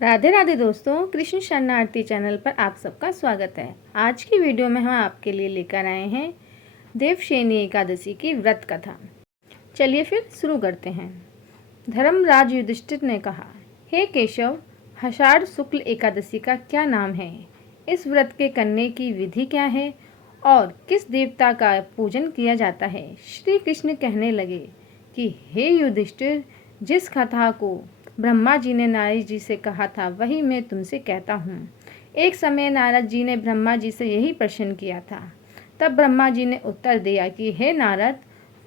राधे राधे दोस्तों, कृष्ण शरणार्थी चैनल पर आप सबका स्वागत है। आज की वीडियो में हम आपके लिए लेकर आए हैं देवशयनी एकादशी की व्रत कथा। चलिए फिर शुरू करते हैं। धर्मराज युधिष्ठिर ने कहा, हे केशव, आषाढ़ शुक्ल एकादशी का क्या नाम है? इस व्रत के करने की विधि क्या है और किस देवता का पूजन किया जाता है? श्री कृष्ण कहने लगे कि हे युधिष्ठिर, जिस कथा को ब्रह्मा जी ने नारद जी से कहा था वही मैं तुमसे कहता हूँ। एक समय नारद जी ने ब्रह्मा जी से यही प्रश्न किया था। तब ब्रह्मा जी ने उत्तर दिया कि हे नारद,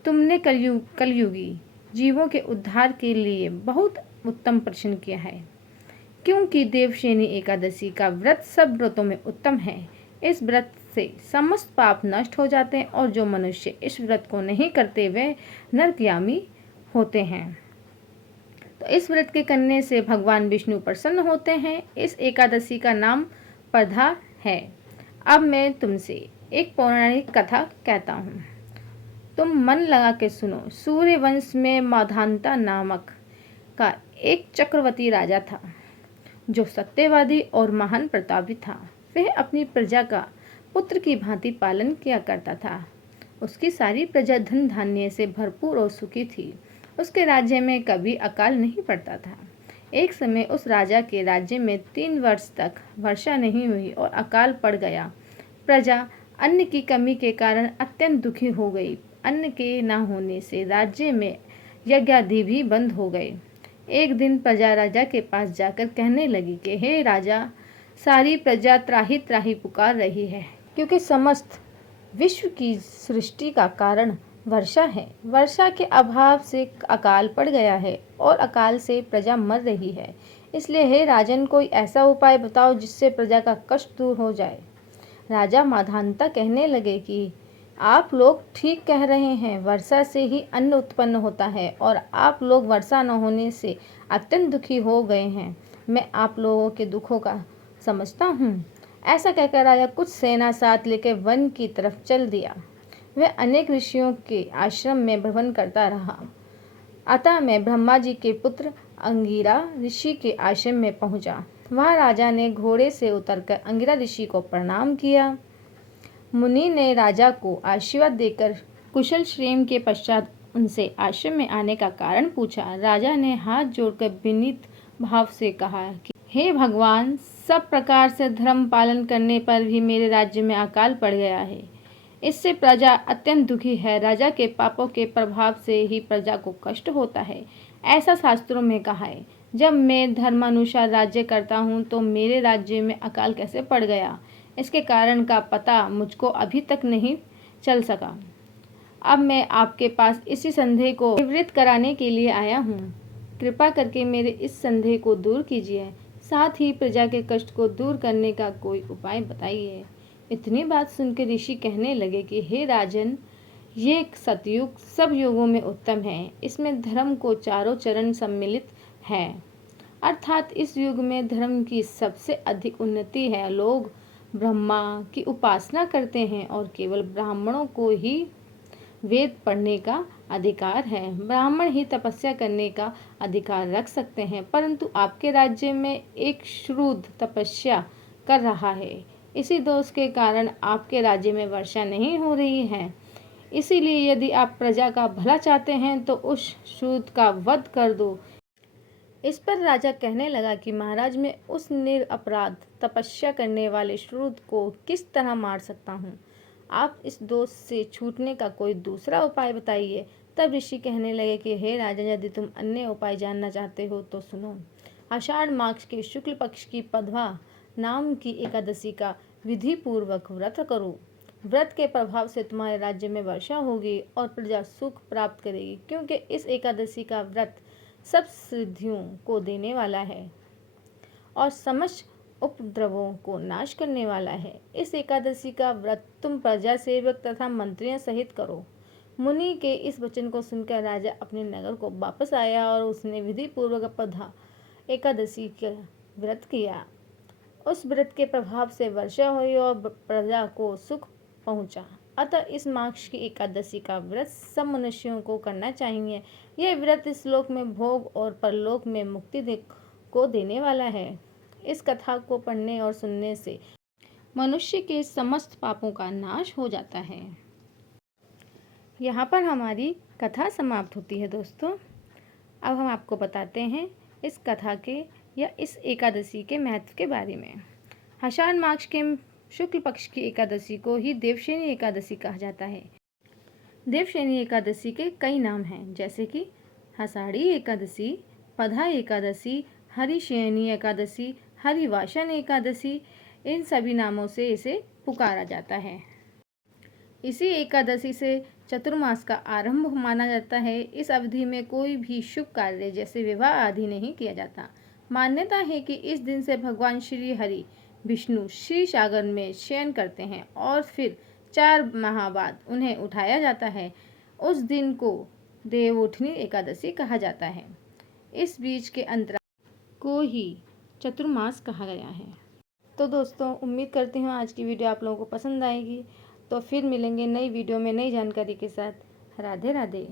तुमने कलयुगी जीवों के उद्धार के लिए बहुत उत्तम प्रश्न किया है, क्योंकि देवशयनी एकादशी का व्रत सब व्रतों में उत्तम है। इस व्रत से समस्त पाप नष्ट हो जाते हैं और जो मनुष्य इस व्रत को नहीं करते वे नरकयामी होते हैं। तो इस व्रत के करने से भगवान विष्णु प्रसन्न होते हैं। इस एकादशी का नाम प्रधा है। अब मैं तुमसे एक पौराणिक कथा कहता हूँ, तुम मन लगा के सुनो। सूर्य वंश में माधांता नामक का एक चक्रवर्ती राजा था, जो सत्यवादी और महान प्रतापी था। वह अपनी प्रजा का पुत्र की भांति पालन किया करता था। उसकी सारी प्रजा धन धान्य से भरपूर और सुखी थी। उसके राज्य में कभी अकाल नहीं पड़ता था। एक समय उस राजा के राज्य में 3 वर्ष तक वर्षा नहीं हुई और अकाल पड़ गया। प्रजा अन्न की कमी के कारण अत्यंत दुखी हो गई। अन्न के न होने से राज्य में यज्ञादि भी बंद हो गए। एक दिन प्रजा राजा के पास जाकर कहने लगी कि हे राजा, सारी प्रजा त्राही त्राही पुकार रही है, क्योंकि समस्त विश्व की सृष्टि का कारण वर्षा है। वर्षा के अभाव से अकाल पड़ गया है और अकाल से प्रजा मर रही है। इसलिए हे राजन, कोई ऐसा उपाय बताओ जिससे प्रजा का कष्ट दूर हो जाए। राजा माधांता कहने लगे कि आप लोग ठीक कह रहे हैं, वर्षा से ही अन्न उत्पन्न होता है और आप लोग वर्षा न होने से अत्यंत दुखी हो गए हैं। मैं आप लोगों के दुखों का समझता हूँ। ऐसा कहकर राजा कुछ सेना साथ लेकर वन की तरफ चल दिया। वह अनेक ऋषियों के आश्रम में भ्रमण करता रहा। अतः मैं ब्रह्मा जी के पुत्र अंगिरा ऋषि के आश्रम में पहुंचा। वहां राजा ने घोड़े से उतरकर अंगिरा ऋषि को प्रणाम किया। मुनि ने राजा को आशीर्वाद देकर कुशल क्षेम के पश्चात उनसे आश्रम में आने का कारण पूछा। राजा ने हाथ जोड़कर विनीत भाव से कहा कि हे भगवान, सब प्रकार से धर्म पालन करने पर भी मेरे राज्य में अकाल पड़ गया है। इससे प्रजा अत्यंत दुखी है। राजा के पापों के प्रभाव से ही प्रजा को कष्ट होता है, ऐसा शास्त्रों में कहा है। जब मैं धर्मानुसार राज्य करता हूँ तो मेरे राज्य में अकाल कैसे पड़ गया, इसके कारण का पता मुझको अभी तक नहीं चल सका। अब मैं आपके पास इसी संदेह को निवृत्त कराने के लिए आया हूँ। कृपा करके मेरे इस संदेह को दूर कीजिए, साथ ही प्रजा के कष्ट को दूर करने का कोई उपाय बताइए। इतनी बात सुनकर ऋषि कहने लगे कि हे राजन, ये सतयुग सब युगों में उत्तम है। इसमें धर्म को चारों चरण सम्मिलित है, अर्थात इस युग में धर्म की सबसे अधिक उन्नति है। लोग ब्रह्मा की उपासना करते हैं और केवल ब्राह्मणों को ही वेद पढ़ने का अधिकार है। ब्राह्मण ही तपस्या करने का अधिकार रख सकते हैं, परंतु आपके राज्य में एक शूद्र तपस्या कर रहा है। इसी दोष के कारण आपके राज्य में वर्षा नहीं हो रही है। इसीलिए यदि आप प्रजा का भला चाहते हैं तो उस शूद्र का वध कर दो। इस पर राजा कहने लगा कि महाराज, मैं उस निरपराध तपस्या करने वाले शूद्र को किस तरह मार सकता हूँ? आप इस दोष से छूटने का कोई दूसरा उपाय बताइए। तब ऋषि कहने लगे कि हे राजा, यदि तुम अन्य उपाय जानना चाहते हो तो सुनो। आषाढ़ मास के शुक्ल पक्ष की पधवा नाम की एकादशी का विधि पूर्वक व्रत करो। व्रत के प्रभाव से तुम्हारे राज्य में वर्षा होगी और प्रजा सुख प्राप्त करेगी, क्योंकि इस एकादशी का व्रत सब सिद्धियों को देने वाला है और समस्त उपद्रवों को नाश करने वाला है। इस एकादशी का व्रत तुम प्रजा सेवक तथा मंत्रियों सहित करो। मुनि के इस वचन को सुनकर राजा अपने नगर को वापस आया और उसने विधि पूर्वक पधा एकादशी का व्रत किया। उस व्रत के प्रभाव से वर्षा हुई और प्रजा को सुख पहुंचा। अतः इस मास की एकादशी का व्रत सब मनुष्यों को करना चाहिए। यह व्रत इस लोक में भोग और परलोक में मुक्ति को देने वाला है। इस कथा को पढ़ने और सुनने से मनुष्य के समस्त पापों का नाश हो जाता है। यहाँ पर हमारी कथा समाप्त होती है दोस्तों। अब हम आपको बताते हैं इस कथा के या इस एकादशी के महत्व के बारे में। आषाढ़ मास के शुक्ल पक्ष की एकादशी को ही देवशयनी एकादशी कहा जाता है। देवशयनी एकादशी के कई नाम हैं, जैसे कि आषाढ़ी एकादशी, पधा एकादशी, हरिशयनी एकादशी, हरिवासन एकादशी। इन सभी नामों से इसे पुकारा जाता है। इसी एकादशी से चतुर्मास का आरंभ माना जाता है। इस अवधि में कोई भी शुभ कार्य जैसे विवाह आदि नहीं किया जाता। मान्यता है कि इस दिन से भगवान श्री हरि विष्णु क्षीर सागर में शयन करते हैं और फिर 4 माह बाद उन्हें उठाया जाता है। उस दिन को देवउठनी एकादशी कहा जाता है। इस बीच के अंतराल को ही चतुर्मास कहा गया है। तो दोस्तों, उम्मीद करती हूँ आज की वीडियो आप लोगों को पसंद आएगी। तो फिर मिलेंगे नई वीडियो में नई जानकारी के साथ। राधे राधे।